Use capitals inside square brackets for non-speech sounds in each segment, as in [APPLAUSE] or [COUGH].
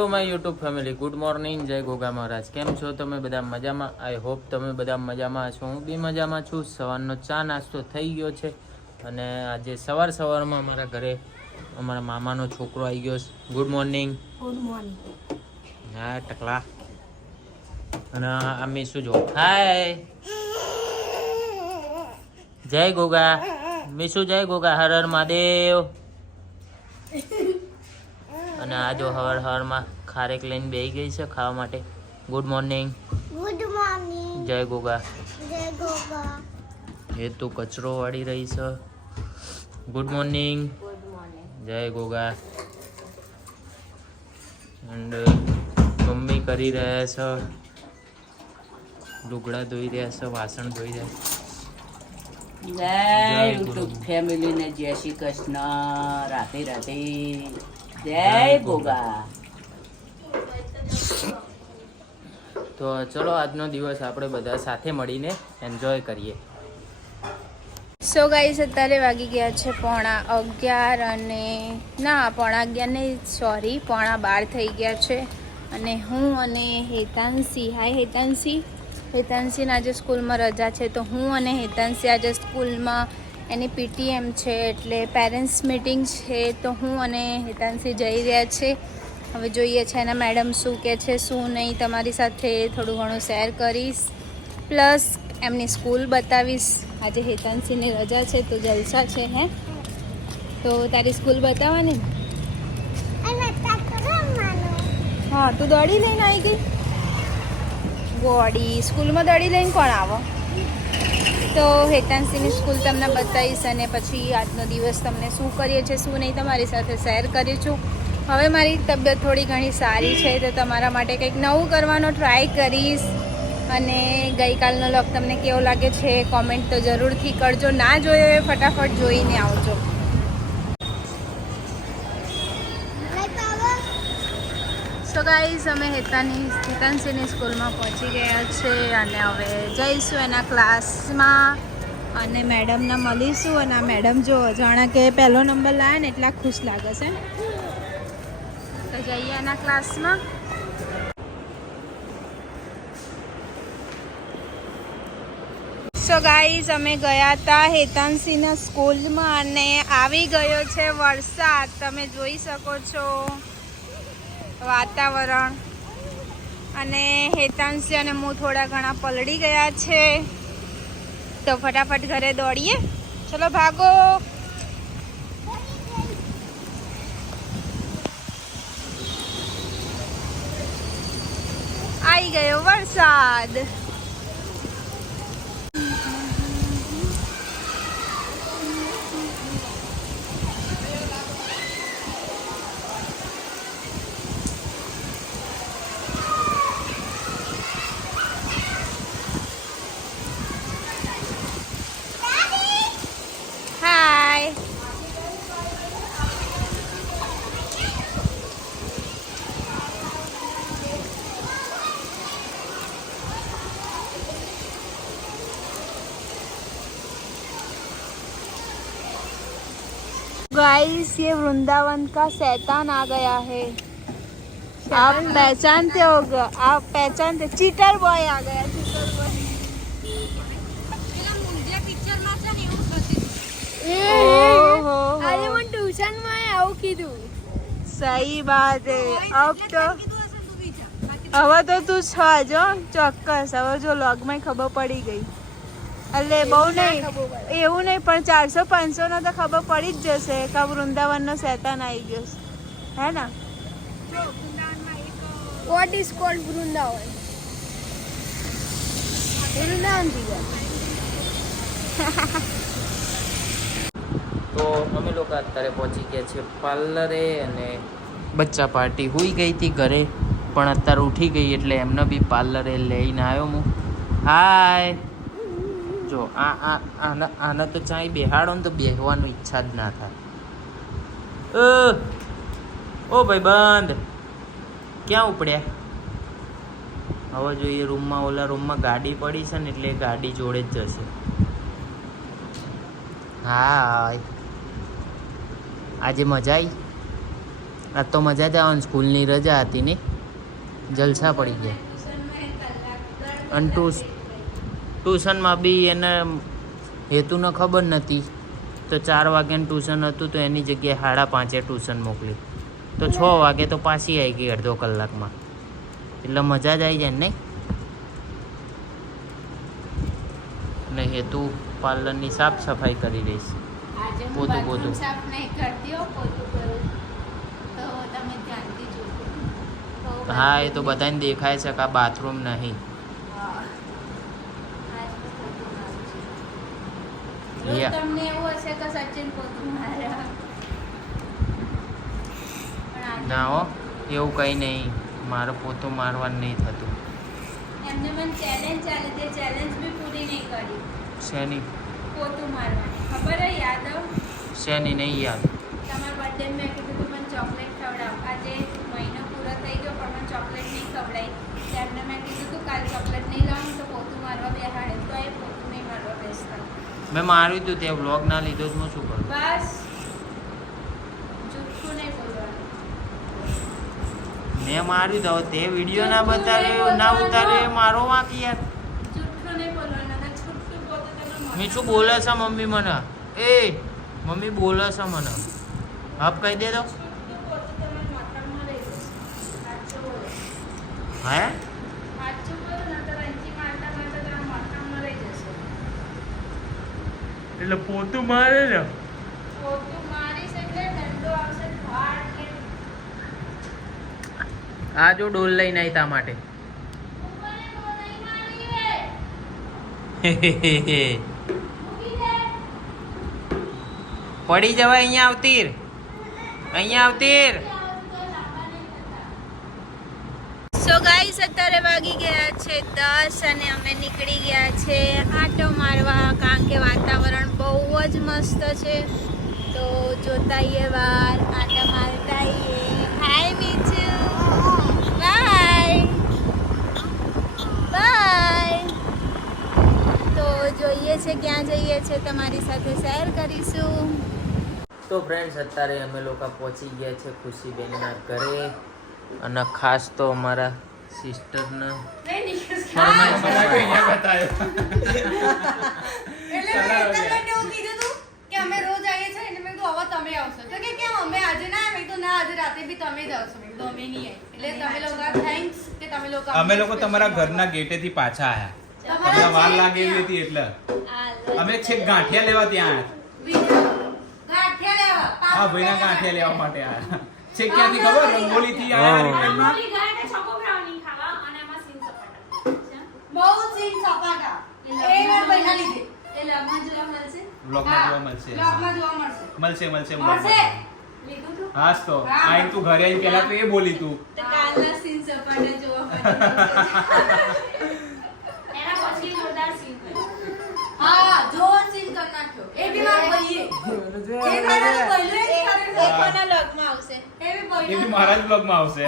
Hello my YouTube family good morning જય ગોગા મહારાજ. કેમ છો તમે બધા મજામાં? આઈ હોપ તમે બધા મજામાં છો હું બી મજામાં છું. સવારનો ચા નાસ્તો થઈ ગયો છે અને આજે સવાર સવારમાં અમારા ઘરે અમારા મામાનો છોકરો આવી ગયો છે. ગુડ મોર્નિંગ ગુડ મોર્નિંગ હા ટકલા. અને આ શું જો. હાય જય ગોગા. મીસુ જય ગોગા. હર હર મહાદેવ. અને આ જો હવાર હવારમાં ખારેક લઈને બેસી ગઈ છે ખાવા માટે. ગુડ મોર્નિંગ ગુડ મોર્નિંગ જય ગોગા. જય ગોગા. એ તો કચરો વાળી રહી છે. ગુડ મોર્નિંગ ગુડ મોર્નિંગ જય ગોગા. એન્ડ મમ્મી કરી રહ્યા છે. લુગડા ધોઈ રહ્યા છે વાસણ ધોઈ રહ્યા છે. જય યુટ્યુબ ગુરુ. ફેમિલી ને જય શ્રી કૃષ્ણ. રાધે રાધે. જય ગોગા. ગોગા તો ચલો આજનો દિવસ આપણે બધા સાથે મળીને એન્જોય કરીએ. સો ગાઈસ અત્યારે વાગી ગયા છે પોણા અગિયાર અને ના, પોણા અગિયાર નહીં સોરી પોણા બાર થઈ ગયા છે. અને હું અને હેતાંશી હાય હેતાંશી. હેતાંશીને આજે સ્કૂલમાં રજા છે, તો હું અને હેતાંશી આજે સ્કૂલમાં એની પીટીએમ છે, એટલે પેરેન્ટ્સ મિટિંગ છે, તો હું અને હેતાંશી જઈ રહ્યા છે. હવે જોઈએ છે એના મેડમ શું કહે છે, શું નહીં, તમારી સાથે થોડું ઘણું શેર કરીશ. પ્લસ એમની સ્કૂલ બતાવીશ. આજે હેતાંશીની રજા છે, તો જલસા છે હે. તો તારી સ્કૂલ બતાવવાની? હા, તું દોડી લઈને આવી ગઈ? ગોડી, સ્કૂલમાં દોડી લઈને કોણ આવો? તો હેતાંશીની સ્કૂલ તમને બતાવીશ અને પછી આજનો દિવસ તમને શું કરીએ છીએ, શું નહીં, તમારી સાથે શેર કરીશું. હવે મારી તબિયત થોડી ઘણી સારી છે તો તમારા માટે કંઈક નવું કરવાનો ટ્રાય કરીશ. અને ગઈકાલનો લોક તમને કેવો લાગે છે કોમેન્ટ તો જરૂરથી કરજો. ના જોયો એ ફટાફટ જોઈને આવજો. તો ગાઈઝ અમે હેતાની હેતાનસિંહની સ્કૂલમાં પહોંચી ગયા છે અને હવે જઈશું એના ક્લાસમાં. અને મેડમને મળીશું અને આ મેડમ જો જાણે કે પહેલો નંબર લાવે ને એટલા ખુશ લાગે છે. જઈએ એના ક્લાસમાં સો ગાઈઝ અમે ગયા હતા હેતાંશીના સ્કૂલમાં અને આવી ગયો છે વરસાદ. તમે જોઈ શકો છો વાતાવરણ. અને હેતાનસિંહ અને હું થોડા ઘણા પલળી ગયા છે. તો ફટાફટ ઘરે દોડીએ. ચલો ભાગો. આવી ગયો વરસાદ હાય गाइस ये वृंदावन का शैतान आ गया है आप पहचानते हो आप पहचानते चीटर बॉय आ गया चीटर बॉय ઓહો આજે મને ટ્યુશનમાં આવું કીધું સહી બાત હે અબ તો હવે તો તું છ જો ચોક્કસ હવે જો લોગમાં ખબર પડી ગઈ એટલે બહુ નહીં. એવું નહીં પણ ચારસો પાંચસો નો તો ખબર પડી જ જશે કે આ વૃંદાવનનો શેતાન આવી ગયો છે. હે ને? What is called Vrindavan? Vrindavan તો અમે લોકો અત્યારે પહોંચી ગયા છે પાર્લરે અને બચ્ચા પાર્ટી હોઈ ગઈ હતી ઘરે પણ અત્યારે ઉઠી ગઈ એટલે એમને બી પાર્લરે લઈને આવ્યો હું. હાય જો, આ આ આના આને તો ચાંય બેહાડો ને તો બેહવાની ઈચ્છા જ ના થાય. ઓ ભાઈ બંધ. ક્યાં ઉપડ્યા? હવે જોઈએ, રૂમમાં ઓલા રૂમમાં ગાડી પડી છે ને એટલે ગાડી જોડે જ જશે. હા આજે મજા આવી આજ તો મજા જ આવવાની સ્કૂલની રજા હતી ને? જલસા પડી ગયા. અને ટ્યુશનમાં બી એને હેતુને ખબર નથી તો ચાર વાગ્યાનું ટ્યુશન હતું તો એની જગ્યાએ સાડા પાંચે ટ્યુશન મોકલી. તો છ વાગે તો પાછી આવી ગઈ અડધો કલાકમાં. એટલે મજા જ આવી જાય ને નહીં? ને હેતુ પાર્લરની સાફ સફાઈ કરી રહીશ પોતું, પોતું. હા એ તો બધાને દેખાય છે કે આ બાથરૂમ નહીં હા. આજ તો પોતું મારું છે. રોજ યા. તમને એવું હશે કે સચિન પોતું મારે. ના હો એવું કંઈ નહીં. મારે પોતું મારવાનું નહીં થતું. એમને મને ચેલેન્જ ચાલે તે ચેલેન્જ બી પૂરી નહીં કરી. શેની? પોતું મારવાની. ખબર હે યાદવ શેની નહીં યાદ? તમારા બર્થડે મેં કીધું તું મને ચોકલેટ ખવડાવ. આજે મહિનો પૂરો થઈ ગયો પણ મને ચોકલેટ નહીં ખવડાવી તેમને મેં કીધું તું કાલ ચોકલેટ નહીં લાવું તો પોતું મારવા બેહાડે. તો એ પોતું નહીં મારવા બેસતા. મેં માર્યું હતું તે વ્લોગ ના લીધો જ હું શું કરું? બસ. મેં માર્યું તો તે વીડિયો ના બતાવ્યો ના ઉતાર્યો એ મારો વાંક યાર. જુઠ્ઠું નહીં બોલવાનું. અને છૂટું પોતું તમે મેં શું બોલે છે મમ્મી મને? એ મમ્મી બોલે છે મને. હપ કહી દે તો. બોલો. હે સાચું બોલો ને તો રંજી મારતા મારતા તમે મોટામાં લઈ જશો એટલે પોતું મારે ને? આ જો ડોલ લઈને આવી તા માટે. પડી જવાય અહીંયા આવતીર. અહીંયા આવતીર સો ગાઈસ, અત્યારે વાગી ગયા છે દસ અને અમે નીકળી ગયા છે આટો મારવા, કારણ કે વાતાવરણ બહુ જ મસ્ત છે. તો જોતાઈએ વાર, આટો મારતા હાય મીચુ બાય બાય તો જોઈએ છે ક્યાં જઈએ છે તમારી સાથે શેર કરીશું. તો ફ્રેન્ડ્સ અત્યારે અમે લોકો પહોંચી ગયા છે ખુશીબેનના ઘરે. અને ખાસ તો અમારા સિસ્ટરને એટલે મેં તમને એવું કીધું તું કે અમે રોજ આવીએ છીએ એટલે મેં કીધું હવે તમે આવશો. તો કે કેમ? અમે આજે ના આવે? મેં ના આજે રાતે બી તમે જ આવશો. મેં કીધું અમે નહીં આવીએ. એટલે તમે લોકો થેન્ક્સ કે તમે લોકો અમે લોકો તમારા ઘરના ગેટેથી પાછા આયા. તમને વાર લાગે એવી હતી એટલે? અમે છેક ગાંઠિયા લેવા ત્યાં આયા. ગાંઠિયા લેવા આ ભાઈના ગાંઠિયા લેવા માટે આયા. છેક ક્યાંથી ખબર? રંગોલી થી આયા. બહુ સીન સપાટા. એ મેં પૈસા લીધે. બ્લોગમાં જોવા મળશે? બ્લોગમાં જોવા મળશે. મળશે. મળશે મળશે બ્લોગમાં તો? આઈ તું. ઘરે આવીને પહેલા તો એ બોલી તું. [LAUGHS] હા જોર સીન કરી નાખ્યો. એ બી મારા ભાઈએ. એ મારા. કોના લગમાં આવશે? એ બી એ બી મારા બ્લોગમાં આવશે.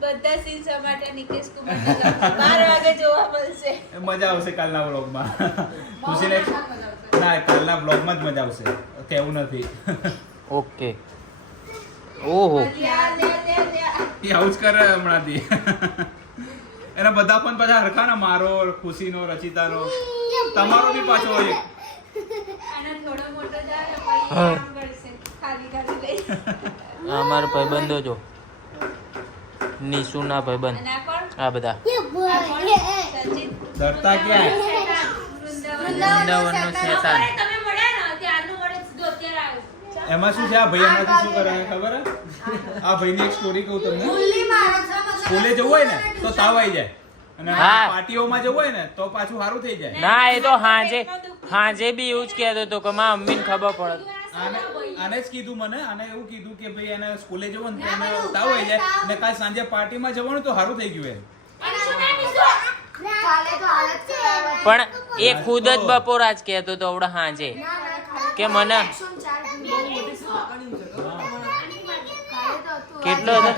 બધા સીન માટે નિકેશ કુમાર 12 વાગે જોવા મળશે. મજા આવશે કાલના બ્લોગમાં ખુશીને [LAUGHS] ના કાલના વ્લોગમાં જ મજા આવશે. કેવું નથી. ઓકે. ઓહો. એ આવું જ કરે હમણાંથી. [LAUGHS] એના બધા પણ પાછા હરખા ને મારો ખુશીનો રચિતાનો. તમારો બી પાછો હોય. આનો થોડો મોટો જાય પછી કામ કરશે. ખાલી ખાલી લઈ. આ અમારા ભાઈબંધો જો. નિશુના ભાઈબંધ. આ બધા. ડરતા ક્યાં? વૃંદાવન વૃંદાવનનો શેતાન. એમાં શું છે? આ ભાઈ હમણાંથી શું કરે? ખબર હે? આ ભાઈની એક સ્ટોરી કહું તમને. સ્કૂલે જવું હોય ને તો તાવ આવી જાય. અને હા. પાર્ટીઓમાં જવું હોય ને તો પાછું સારું થઈ જાય. ના એ તો હાજે હાજે બી એવું જ કહેતો હતો કે માં મમ્મીને ખબર પડે. આને જ કીધું મને આને એવું કીધું કે ભાઈ એને સ્કૂલે જવું ને તો એને તાવ આવી જાય. ને કાલ સાંજે પાર્ટીમાં જવાનું તો સારું થઈ ગયું તો. પણ એ ખુદ જ બપોર જ કહેતો હતો આવડે હાંજે કે મને કેટલો હતો?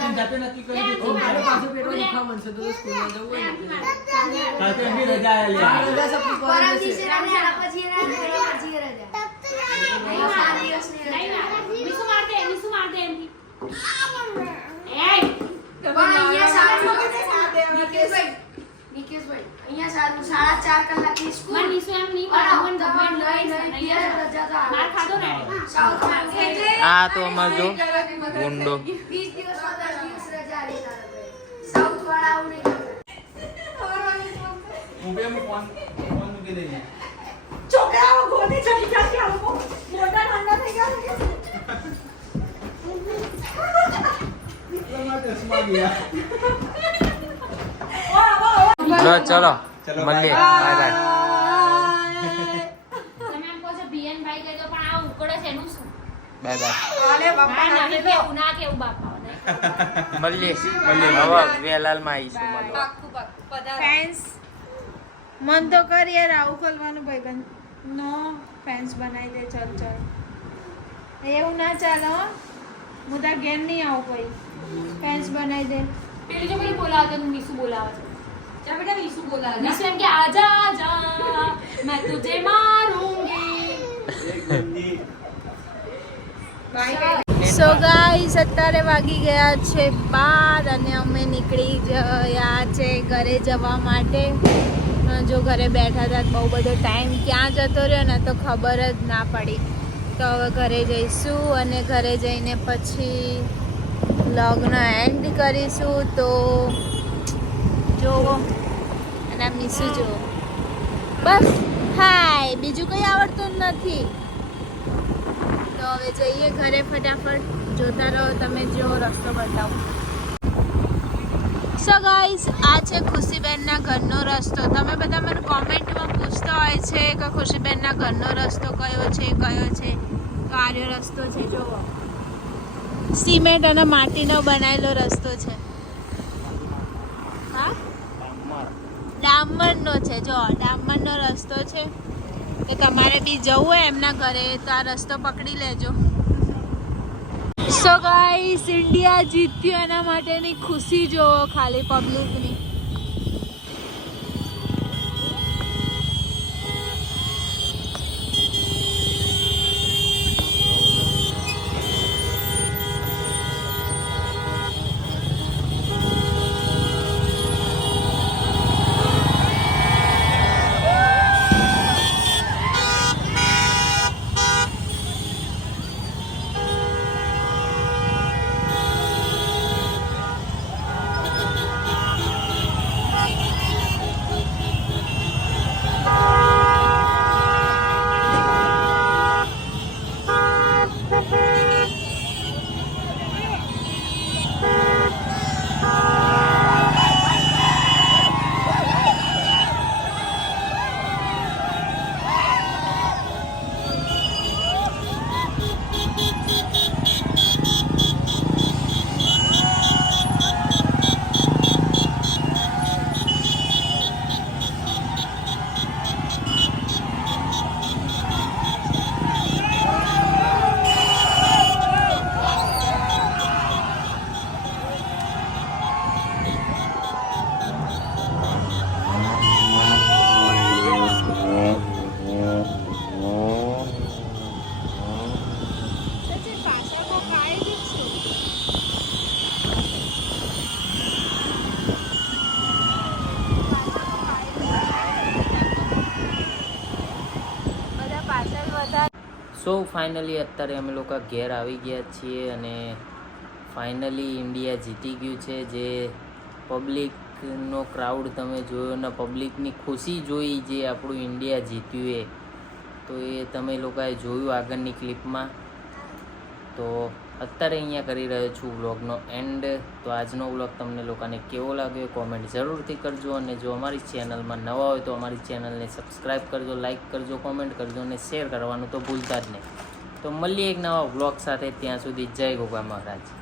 આ તો અમાર જો ગુંડો. છોકરાઓ દિવસમાં દસ દિવસ રજા આલી તારા ભાઈ. સાઉથ વાળા આવું નહીં કરતા. ઊભે હું ફોન ફોન મૂકી દઈએ છોકરાઓ ગોદી ચડી જશે આ લોકો. મોટા ઠંડા થઈ ગયા છે. ચશ્મા ગયા લો ચલો ચલો, મળીએ bye. બાય બાય તમે એમ કહો છો ભીએન ભાઈ કહી દો પણ આ ઉકળે છે એનું શું બાય બાય ના નહીં કેવું ના કેવું બાપા નહીં. મળીએ મળીએ. હવે ચલો. મળીએ. બાય બાય મન તો કર યાર આવું ખોલવાનું ભાઈબંધ. નો ફેન્સ બનાવી દે ચલ ચલ. એવું ના ચાલો હો. તાર ઘેર નહીં આવું કોઈ. ફેન્સ બનાવી દે. પેલી જો પેલી બોલાવે તો નીસુ બોલાવે છે. મેં તુજે મારૂંગી સો ગાઈસ અત્યારે વાગી ગયા છે બાર અને અમે નીકળી ગયા છે ઘરે જવા માટે. જો ઘરે બેઠા હતા બહુ બધો ટાઈમ ક્યાં જતો રહ્યો ને તો ખબર જ ના પડી. તો હવે ઘરે જઈશું અને ઘરે જઈને પછી લગ્ન એન્ડ કરીશું. તો જોવો. મીસુ જુઓ બસ, હાય, બીજું કંઈ આવડતું નથી. તો હવે જઈએ ઘરે ફટાફટ. જોતા રહો, તમે જો રસ્તો બતાવો. સો ગાઈઝ આ છે ખુશીબેનના ઘરનો રસ્તો. તમે બધા મને કોમેન્ટમાં પૂછતા હોય છે કે ખુશીબેનના ઘરનો રસ્તો કયો છે કયો છે? તો આર્યો રસ્તો છે, જુઓ. સિમેન્ટ અને માટીનો બનાવેલો રસ્તો છે હા ડામરનો છે, જો, ડામરનો રસ્તો છે. તો તમારે બી જવું હોય એમના ઘરે, તો આ રસ્તો પકડી લેજો. સો ગાઈસ ઇન્ડિયા જીત્યું એના માટેની ખુશી જોવો ખાલી પબ્લિકની સો ફાઇનલી અત્યારે અમે લોકો ઘેર આવી ગયા છીએ અને ફાઇનલી ઇન્ડિયા જીતી ગયું છે. જે પબ્લિકનો ક્રાઉડ તમે જોયો ને પબ્લિકની ખુશી જોઈ જે આપણું ઇન્ડિયા જીત્યું એ, તો એ તમે લોકોએ જોયું આગળની ક્લિપમાં તો અત્યારે અહીંયા કરી રહ્યો છું વ્લોગનો એન્ડ તો આજનો વ્લોગ તમને લોકોને કેવો લાગ્યો કોમેન્ટ જરૂરથી કરજો અને જો અમારી ચેનલમાં નવા હોય તો અમારી ચેનલને સબસ્ક્રાઈબ કરજો લાઇક કરજો કોમેન્ટ કરજો અને શેર કરવાનું તો ભૂલતા જ નહીં. તો મળીએ એક નવા વ્લોગ સાથે. ત્યાં સુધી જય ગોગા મહારાજ.